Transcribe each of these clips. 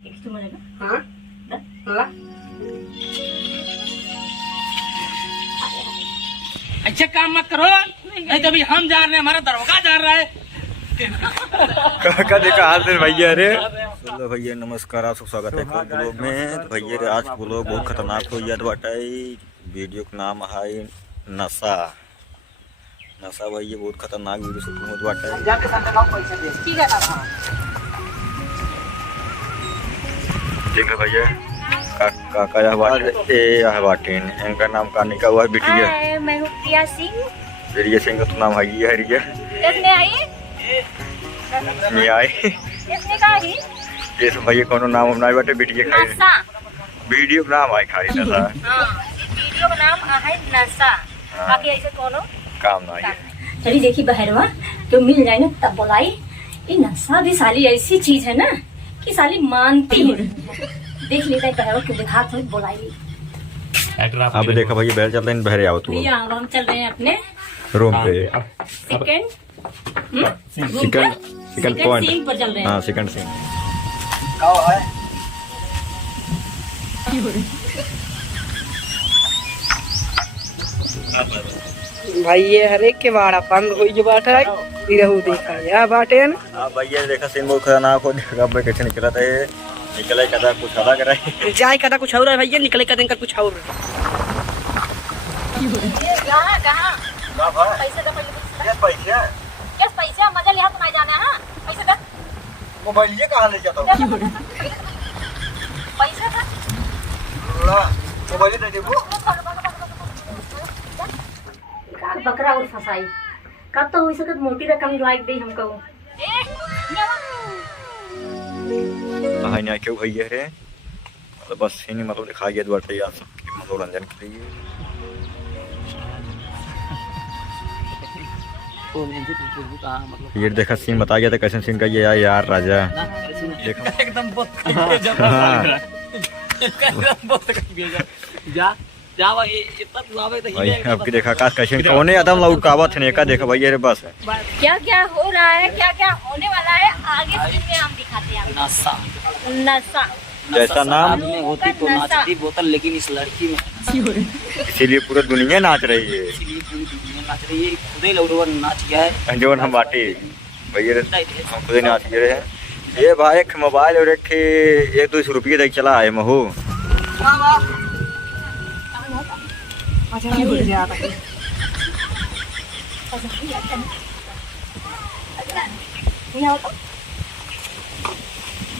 हाँ अच्छा काम मत करो, नहीं तो अभी हम जा रहे हैं, हमारा दरोगा जा रहा है। काका देखा हाथ में भैया रे। चलो भैया नमस्कार, आप सब स्वागत है ब्लॉग में। तो भैया रे आज ब्लॉग बहुत खतरनाक हो गया बाटे। वीडियो का नाम है नशा। नशा भैया बहुत खतरनाक वीडियो शूटिंग होत बाटे। देखो भैया काका यह बाटे इनका नाम काने का हुआ बिटिया। मैं हूँ प्रिया सिंह। प्रिया सिंह का तो नाम है ये हरिया किसने आई? नहीं आई किसने कहा ही? ये सब भैया कोनो नाम बनाए बाटे बिटिया खाई नशा। वीडियो का नाम है खाली नशा। हाँ, वीडियो का नाम है नशा। बाकी ऐसे कोनो काम ना है। चलिए देखी बहरवा क्यों मिल जाए ना तब बोलाई। ये नशा भी साली ऐसी चीज है ना कि साली मानती है। देख लेता है बहरवा क्यों दिखा तो बोलाई। अब देखो भैया बहर चलते हैं, बहरे आओ तू भैया अब हम चल रहे हैं अपने रूम पे। सेकंड सेकंड पॉइंट सीन पर चल रहे हैं। हाँ सेकंड सीन। भाई ये हर एक के बाड़ा बंद हो जो बाटा है रहू देखा या बाटे न। हाँ भैया देखा सीन बहुत खतरनाक हो देखा। अब कैसे निकला था ये, निकले कदा कुछ अलग कराए जाए कदा कुछ और है भैया, निकले कदा का कुछ और। कहाँ कहाँ पैसे का पहले पैसे कैसे पैसे मजा लिया तुम्हारे जाना है। पैसे का मोबाइल ये कहाँ ले जाता हूँ पैसे का मोबाइल दे दे बकरा और फसाई कब तो हुई सकत मोटी रकम लाइक दे हमको। कहानी ना क्यों भैया रे मतलब बस सीन मतलब दिखा गया बाटे यार सबके मनोरंजन के लिए। ये देखा सीन बता गया था कैसे सीन का ये यार राजा देखो एकदम जा भाई इतना बुलावे तो भाई अब की देखा काश कैसे कौने आदम लौटकावत है का देखा भैया रे बस क्या क्या हो रहा है, क्या क्या होने वाला है आगे फिल्म में हम दिखाते हैं। नशा नशा जैसा नाम में होती तो नाचती बोतल, लेकिन इस लड़की में इसीलिए पूरी दुनिया नाच रही है। इसलिए पूरी दुनिया नाच रही है। खुदे लोग नाच गया है जो हम बाटे भैया रे हम खुद नाच गए हैं। ये भाई एक मोबाइल और एक 100-200 रुपये तक चला है महू।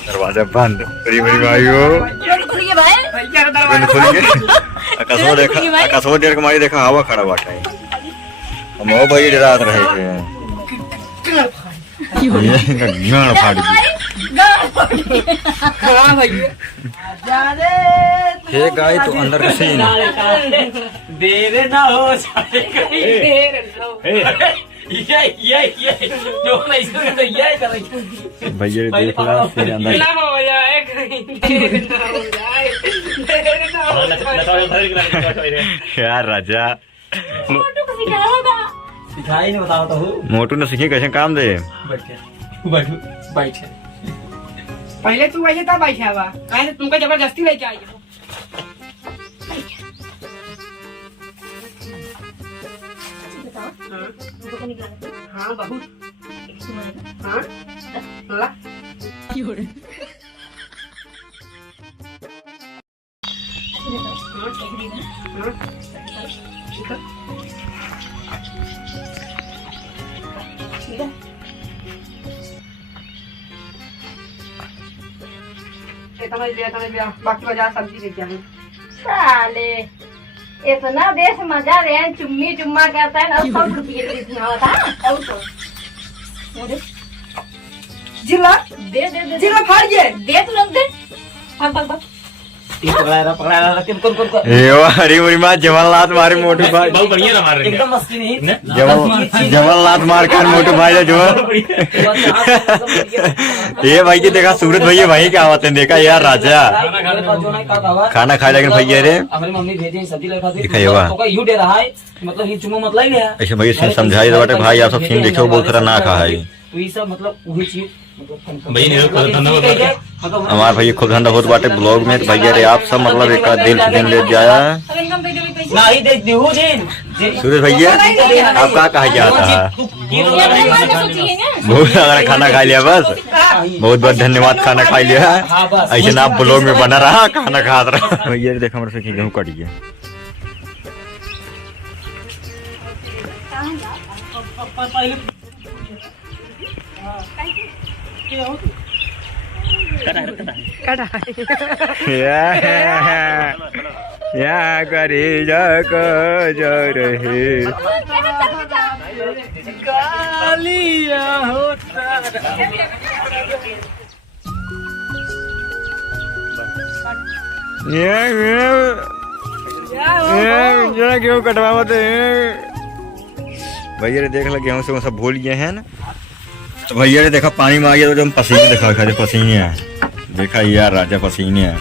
दरवाजा बंद बड़ी बड़ी भाइयों कसो देर के मारी देखा हवा खड़ा बाटा है। हम वो भाई रात रहे थे ये गाड़ फाड़ दी। हे गाय तो अंदर का सीन देर ना हो जाए ये जो नहीं तो ये करेंगे भैया देख ला फिर अंदर ना हो जाए देर ना हो जाए यार राजा सिखाई नहीं बताओ तो मोटू ने सीखी कैसे काम दे। बैठे पहले तू वैसे था बैठा हुआ तो तुमको जबरदस्ती लेके आई हो। हाँ बहुत हाँ समझ लिया बाकी बाजार सब्जी लेके आए। साले इतना देश मजा रहे हैं, चुम्मी चुम्मा करता है ना 100 रुपये खरीदना होता है। जिला दे दे दे जिला फाड़िए दे तू लोग दे। भाग भाग भाग पकड़ा रहा कौन हरी मुरी माँ जमलनाथ मारे मोटू भाई बहुत बढ़िया ना मार रहे एकदम मस्ती नहीं जमलनाथ मार कर मोटू भाई ने जो ये भाई की देखा सूरत भैया भाई क्या आवाज है देखा यार राजा खाना खाए लेकिन भैया रे हमारी मम्मी भेजी सब्जी लेकर दिखाइएगा यू दे रहा है मतलब ये चुम्मा मतलब ही है ऐसे भैया सीन समझाई बाटे भाई आप सब सीन देखो बहुत खतरनाक है तो ये सब मतलब वही चीज भाई नहीं धंधा होता है। हमारे भैया खूब धंधा बहुत बाटे ब्लॉग में। तो भैया रे आप सब मतलब एक दिन ले जाया नहीं देख दिहू दिन सूरज भैया आप कहा जाता है? बहुत सारा खाना खा लिया बस। बहुत बहुत धन्यवाद खाना खा लिया। ऐसे ना आप ब्लॉग में बना रहा खाना खा रहा। भैया देखो हमारे से गेहूँ कट गया। या करी जाको जो रहे कालिया होता ये गेहूँ कटवावत भैया ने देख ला गेहूँ से सब भूल गए हैं ना। तो भैया ने देखा पानी में आ गया तो हम पसीने दिखा खाते पसीने है। देखा यार राजा पसीने है।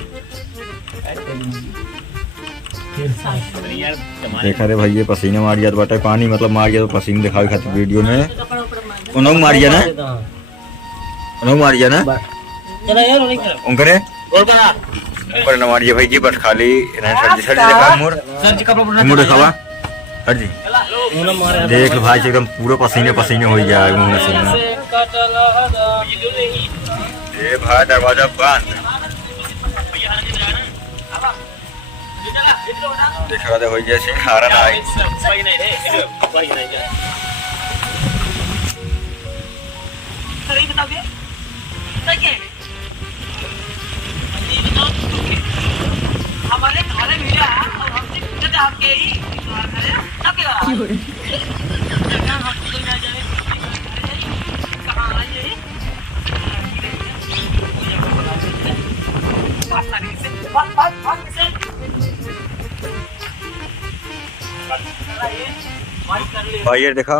देखा रे भैया पसीने मार गया तो बटा पानी मतलब मार गया तो पसीने दिखा खाते वीडियो में। उन्होंने मार गया ना उनकरे ऊपर न मारिए भाई जी बट खाली सर देखा मुड़ दिखावा सर जी देख लो भाई एकदम पूरा पसीने पसीने हो गया है मुंह से। ये भाई दरवाजा बंद देख रहा था हो जैसे हारा ना आई। हमारे घरे मिला और हमसे पूछते आपके ही तब क्या भाई ये देखा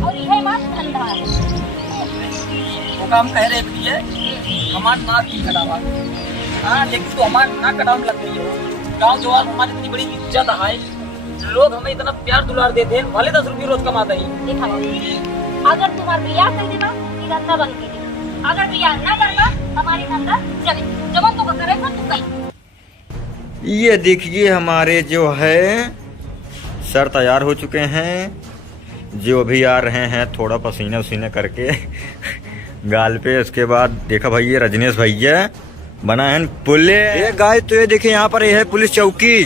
और यह बात धंधा है। वो काम कह रहे थे हमारे नाक की कटावा। हाँ लेकिन तो हमारे नाक कटाव लग गई है। गाँव जवाब हमारी इतनी बड़ी इज्जत है। लोग हमें इतना प्यार दुलार देते हैं भले 10 रुपये रोज कमाते हैं। देखा अगर तुम्हारा बियाह कर देना ये धंधा बंद कर देना। अगर बियाह ना करना हमारी धंधा चले जब तो करेगा तू कहीं। ये देखिए हमारे जो है सर तैयार हो चुके हैं। जो अभी आ रहे हैं थोड़ा पसीना उसीना करके गाल पे। उसके बाद देखा भैया रजनीश भैया बना है पुलिस गाय। तो ये देखिए यहाँ पर ये है पुलिस चौकी।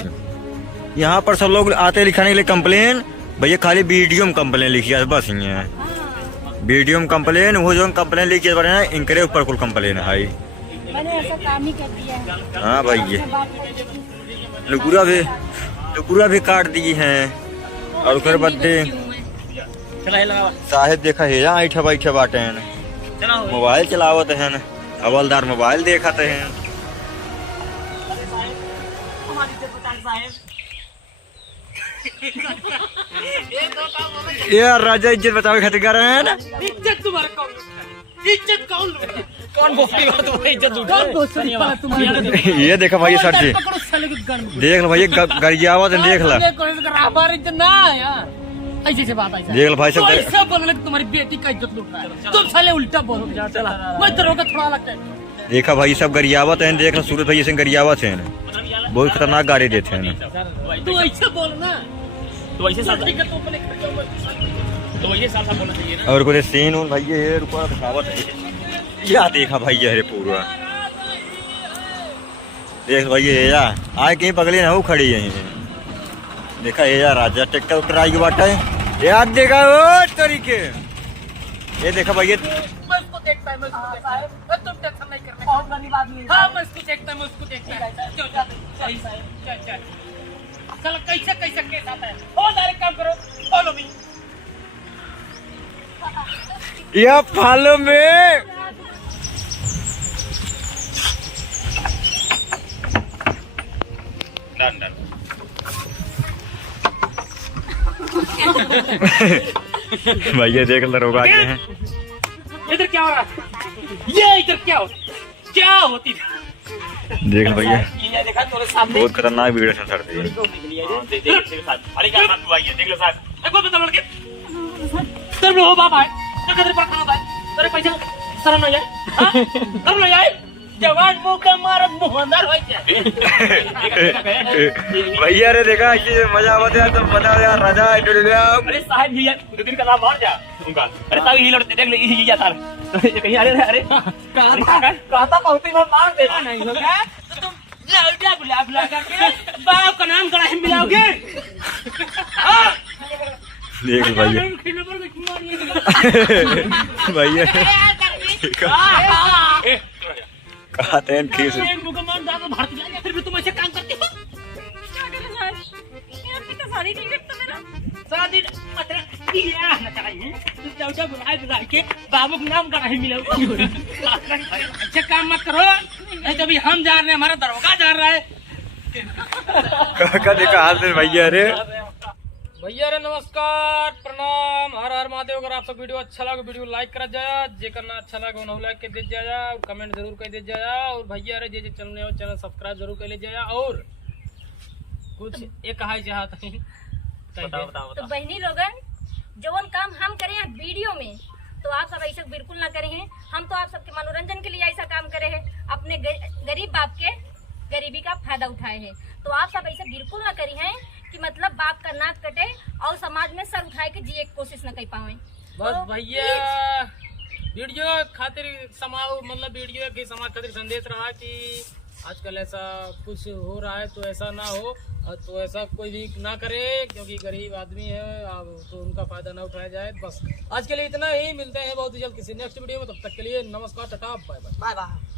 यहाँ पर सब लोग आते लिखाने के लिए कंप्लेन। भैया खाली वीडियो में कंप्लेन लिखी है बस ये वीडियो में कंप्लेन। वो जो कंप्लेन लिखी है इनके ऊपर कुल कंप्लेन है। मैंने ऐसा काम ही कर दिया। हाँ भैया लुकुरा भी काट दी हैं। और फिर बड्डे साहेब देखा है यहाँ ऐठा बैठे बाटे हैं मोबाइल चलावत हैं। हवलदार मोबाइल देखते हैं। यार राजा इज्जत बचावे खातिर कर रहे हैं ना। इज्जत तुम्हारे इज्जत कौन बोलती बात तुम्हारी इज्जत उठा। ये देखा भाई सर जी देख लो भाई गरियावत देख ला ऐसे से बात देख लो भाई सब ऐसा बोलने तुम्हारी बेटी का इज्जत लूट रहा है। तुम साले उल्टा बोलो मैं तेरे को थोड़ा लगता है। देखा भाई सब गरियावत हैं। देख लो सूरज भाई से गरियावत हैं। बहुत खतरनाक गाड़ी देते हैं। तू ऐसे बोलना तो ऐसे साथ बोलना चाहिए ना। और कोई सीन उन भैया ये रुपया दिखावत है। या देखा भैया है पूरा देख भैया या आए कहीं पगली ना वो खड़ी है। देखा ये यार राजा ट्रैक्टर उतर आई बाटा है याद देखा वो तरीके। ये देखा भैया मैं उसको देखता है तुम टेंशन नहीं करना। बहुत गरीब आदमी हाँ मैं उसको देखता है सही चल चलो कैसे कैसे केस आता है। और डायरेक्ट काम करो फॉलो मी। या फॉलो में भैया देख लो रोग आ गए हैं। इधर क्या हो रहा है ये इधर क्या होती देख लो भैया ये देखा तोरे सामने बहुत खतरनाक वीडियो है सर। देख लो साहब कोई बता लड़के तेरे हो बाप आए तेरे पर खाना है तेरे पैसे शर्म नहीं आए हां शर्म नहीं आए जवान मुंह का मारत मुंह अंदर हो जाए भैया रे देखा कि मजा आवत है तो बता यार राजा अरे साहब ही है दो दिन का नाम मार जा उनका अरे साहब ही लौट देख ले ये जा तार ये कहीं अरे कहता बहुती में मार देना नहीं होगा तो तुम लौटा बुला करके बाप का नाम करा है मिलाओगे देख भैया भैया कहते हैं खीस मुकम्मल दादा भारत जाएंगे फिर भी तुम ऐसे काम करते हो शादी मतलब ये ना चाहिए तुम जाओ बुला के बाबू का नाम करा है मिलाओगे अच्छा काम मत करो नहीं तो अभी हम जा रहे हैं हमारा दरोगा जा रहा है का देखा हाल दिन भैया रे नमस्कार प्रणाम हर हर महादेव। अगर आप सब वीडियो अच्छा लगे वीडियो लाइक करा जाए जे करना अच्छा लगे उन्हें लाइक कर दे जाए और कमेंट जरूर कर दे जाए और भैया रे जे चैनल है चैनल सब्सक्राइब जरूर कर ले जाए और कुछ एक कहा चाहता हूं बताओ तो बहनी लोगन जवन काम हम करें हैं वीडियो में तो आप सब ऐसा बिल्कुल ना करें हैं। हम तो आप सबके मनोरंजन के लिए ऐसा काम करे हैं, अपने गरीब बाप के गरीबी का फायदा उठाए हैं। तो आप सब ऐसा बिल्कुल ना करी हैं कि मतलब बाप का नाक कटे और समाज में सर उठाए के जिए की कोशिश न कर पाए। बस भैया वीडियो खातिर मतलब वीडियो के समाज खातिर संदेश रहा कि आजकल ऐसा कुछ हो रहा है तो ऐसा ना हो तो ऐसा कोई भी ना करे क्योंकि गरीब आदमी है तो उनका फायदा ना उठाया जाए। बस आज के लिए इतना ही, मिलते हैं बहुत जल्द किसी नेक्स्ट वीडियो में, तब तक के लिए नमस्कार टाटा बाय बाय।